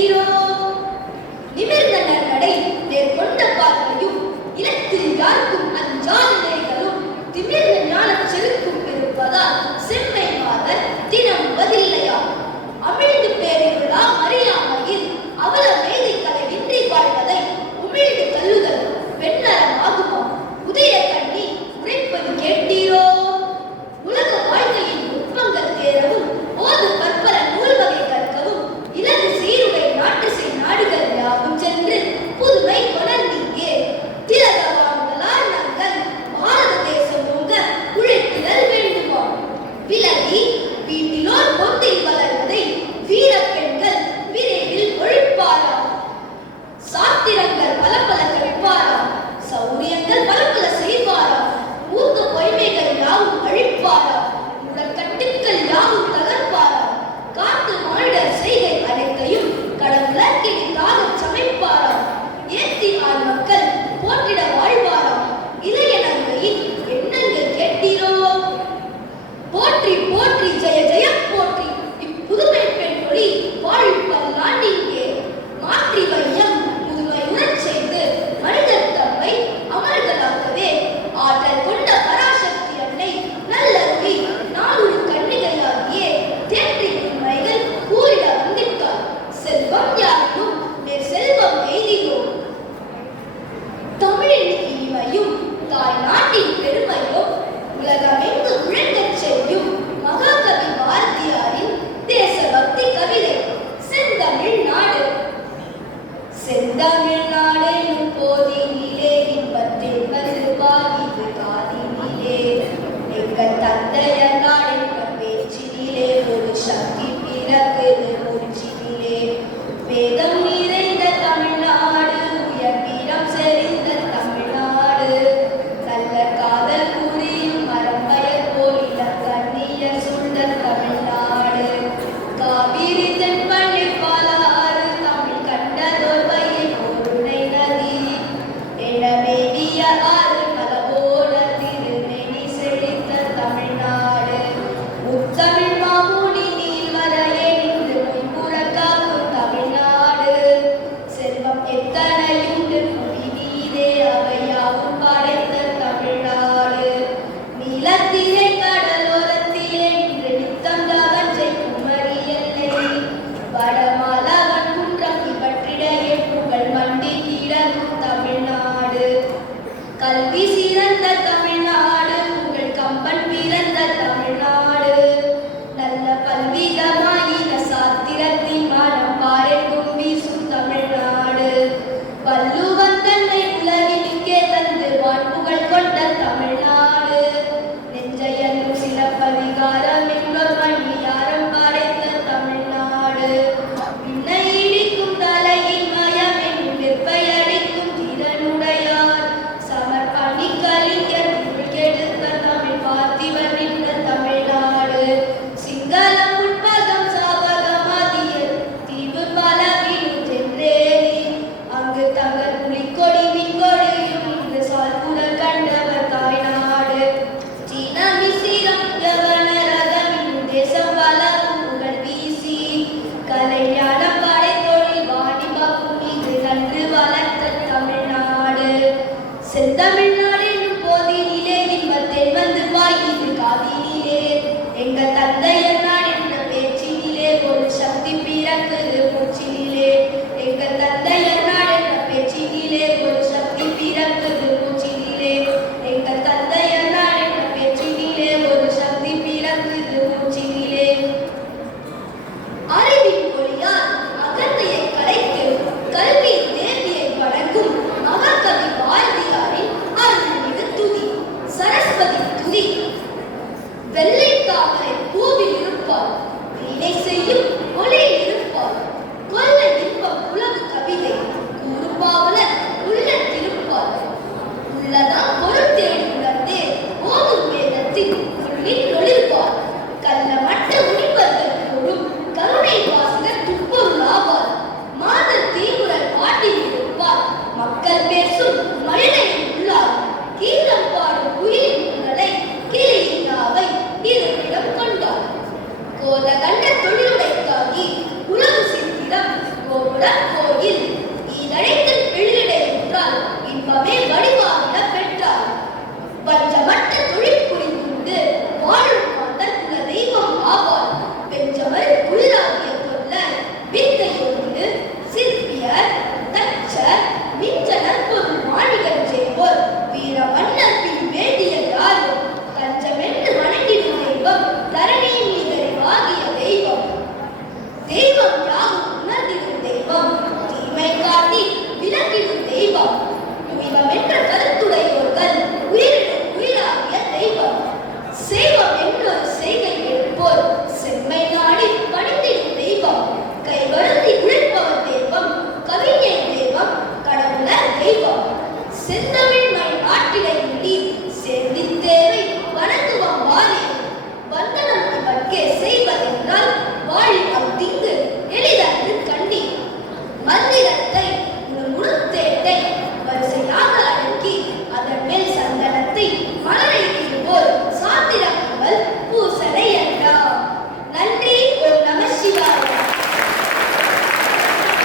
கேட்டீரோ? நிமிர்ந்த நன்னடை நேர்கொண்ட பார்வையும் இலக்கில் யாருக்கும் அஞ்சாத நெறிகளும் திமிர்ந்த ஞானச் செருக்கும் இருப்பதால் செம்மை மாதர் தினம் பதில்லையா? அமிழ்ந்து பேரிருளா அறியாமையில் அவல மேதைகளை இன்றி வாழ்வதை உமிழ்ந்து தள்ளுதல் பெண்ணறமாகுமா? உதய கண்ணி உரைப்பது கேட்டீரோ? உலக வாழ்க்கையின் நுட்பங்கள் தேரவும் ஓது பற்பல நூல்வகை கற்கவும் இலகு சீருடை நாட்டுசை நாடுகள் யாவும் சென்று புதுமை கொணர்ந்தீங்கே. திலகவான்களால் நாங்கள் பாரத தேசம் ஓங்க உழைத்திடல் வேண்டுமா? விலகி வீட்டிலோர் பொந்தில் வளர்வதை வீர பெண்கள் விரைவில் ஒழிப்பாரா? சாத்திரங்கள் பல பல கழிப்பாரா? சௌரியங்கள் பல பல செய்வாரா? ஊக்க பொய்மைகள் யாவும் அழிப்பாரா? உடற்கட்டுக்கள் யாவும் தகர்ப்பாரா? காத்து மானிடர் செய்கை அனைத்தையும் கடவுளக்கினிக்காக சமைப்பாரா? ஏத்தி ஆள் மக்கள் போற்றிட வாழ்வாரா? இளைய நங்கையின் எண்ணங்கள் கேட்டீரோ? போற்றி போற்றி ஜெய ஜெய போற்றி இப்புதுமை பெண் மொழி வாழ்ப்பல்லாண்டிங்கே. மாற்றி வையம் புதுமை உணர் செய்து மனிதர் தம்மை அமர்களாகவே ஆற்றல் கொண்ட பராசக்தி அன்னை நல்லருளி நாளொரு கன்னிகையாகிய தேற்றி உண்மைகள் கூறிட வந்திட்டார். செல்வம் யாருக்கும் மேற் செல்வம் எய்தினோம். தமிழின் இனிமையும் தாய் நாட்டின் பெருமையும் உலகமெங்கு முழங்கச் செய்யும் மகாகவி பாரதியாரின் தேசபக்தி கவிதை செந்தமிழ் நாடு. செந்தமிழ் நாடெனும் போதினிலே இன்பத்தில் வந்து பாகிது காதினிலே. எங்கள் தந்தையர் நாடென்ற பேச்சினிலே ஒரு சக்தி பிறக்குது மூச்சினிலே. வேதம் நிறைந்த தமிழ்நாடு உயர் வீரம் செறிந்த தமிழ்நாடு. நல்ல காதல் கூறியும் மரம்பயர் போல் இளங்கண்ணியர் சூழ்ந்த தமிழ்நாடு. காவிரி தென்பள்ளி பாலாறு தமிழ் கண்டதோர் வையை பொருணை நதி. எழவேண்டிய ஆறு மலபோல திருநெறி செழித்த தமிழ்நாடு. முத்தமிழ் மாமுனி நீர்வரையே நின்று முன்புற காக்கும் தமிழ்நாடு. செல்வம் எத்தனையுண்டு புவி மீதே அவையாவும் படைத்த தமிழ்நாடு. நீலத்திலே கடலோரத்திலே நின்று நித்தம் தவற்றை குமரி எல்லை. வடமாலவன் குன்றம் இவற்றிடையே புகழ் மண்டி கிடக்கும் தமிழ்நாடு. கல்வி சிறந்த தமிழ்நாடு உங்கள் கம்பன் பிறந்த தமிழ்நாடு. நல்ல பல்விதமாயின சாத்திரத்தின் மனம் பாரெங்கும் வீசும் தமிழ்நாடு. வள்ளுவன் தன்னை உலகினுக்கே தந்து வான்புகழ் கொண்ட தமிழ்நாடு. நெஞ்சையன்னும் சிலப்பதிகாரம் என்றொரு மணியாரம் படைத்த தமிழ்நாடு. விண்ணை இடிக்கும் தலையின் மயம் என்னும் வெப்பை அடிக்கும் திறனுடையார். சமர்பணி கலிங்கர் தமிழ் கெடுத்த தமிழ் பார்த்திவன் நின்ற தமிழ்நாடு. சிங்களம் உட்பகம் சாவகம் ஆதியல் தீவு பலவிலும் சென்றேறி. அங்கு தங்கள் புலிக்கொடி விண்கொடியும் இந்த சால்புடல் கண்டவர் தாய்நாடு. சீன மிசிரம் யவன ரகம் இன்னும் தேசம் பலவும் புகழ் வீசி. கலைஞான படைத்தொழில் வாணிபமும் இது நன்று வளர்த்த தமிழ்நாடு. செந்தமிழ்நாடு என்னும் போதினிலே இன்பத்தேன் வந்து பாய்கிறது காதினிலே. எங்கள் தந்தையர் நாடு என்ற பேச்சினிலே ஒரு சக்தி பிறக்குது மூச்சினிலே. எங்கள் தந்தையர் நாடு என்ற பேச்சினிலே ஒரு சக்தி பிறக்குது மூச்சினிலே. எங்கள் தந்தையர் நாடு என்ற பேச்சினிலே ஒரு சக்தி பிறக்குது மூச்சினிலே. அறிவின் ஒளியால் அகந்தையை கலைக்கும் கல்வி தேவியை வணங்கும் மகாகவி பாரதியாரின் அருள்மிகு துதி சரஸ்வதி துதி. வெள்ளை தாமரை பூவில் இருப்பார், வீணை செய்யும் ஒளியில் இருப்பார். கொல்ல இன்பம் உலகு கவிதை கூறுபாவலர் உள்ளத்திருப்பார். உள்ளதான் பொருள் தேடி உணர்ந்தே ஓதும் வேதத்தின் உள்ளில் ஒளிர்வார். கள்ளமற்ற உணிவர்கள் கூறும் கருணை வாசகர் துப்பொருள் ஆவார். மாதர் தீமுறல் பாட்டில் இருப்பார், மக்கள் பேசும் மழலையில் உள்ளார். கீதம் பாடும் குயிலின் குரலை கிளியின் நாவை இருப்பிடம் கொண்டார். கோதகண்ட தொழிலுடைத்தாகி உலகு சித்திரம் கோபுர கோயில் இதழைத்து வெளியிடையுற்றால் இன்பமே வடிவாகிட பெற்றார். பஞ்சமற்ற தொழில் புரிந்து வாழும் மாந்தர் குல தெய்வம் ஆவார். பெஞ்சமர் குளிராகிய கொல்ல வித்தையோடு சிற்பியர் தச்சர் மிஞ்ச நற்பொருள் மாணிகள் செய்வோர் வீர மன்னர் பின் வேண்டிய யாரோ தஞ்சமென்று வணங்கிடும் தெய்வம் தரணி மீதறிவாகிய தெய்வம். தெய்வம் யாவும் உணர்ந்திடும் தெய்வம் தீமை காட்டி விலகிடும் தெய்வம். துய்வம் என்ற கருத்துடையோர்கள் உயிரிடும் உயிராகிய தெய்வம். செய்வம் என்றொரு செய்கை எடுப்போர் செம்மை நாடி பணிந்திடும் தெய்வம். கை வருந்தி உழைப்பவர் தெய்வம் கவிஞை தெய்வம் கடவுளர் தெய்வம். செந்தமிழ் மண் நாட்டிலை சேர்ந்தி தேவை வணங்குவம் வாரி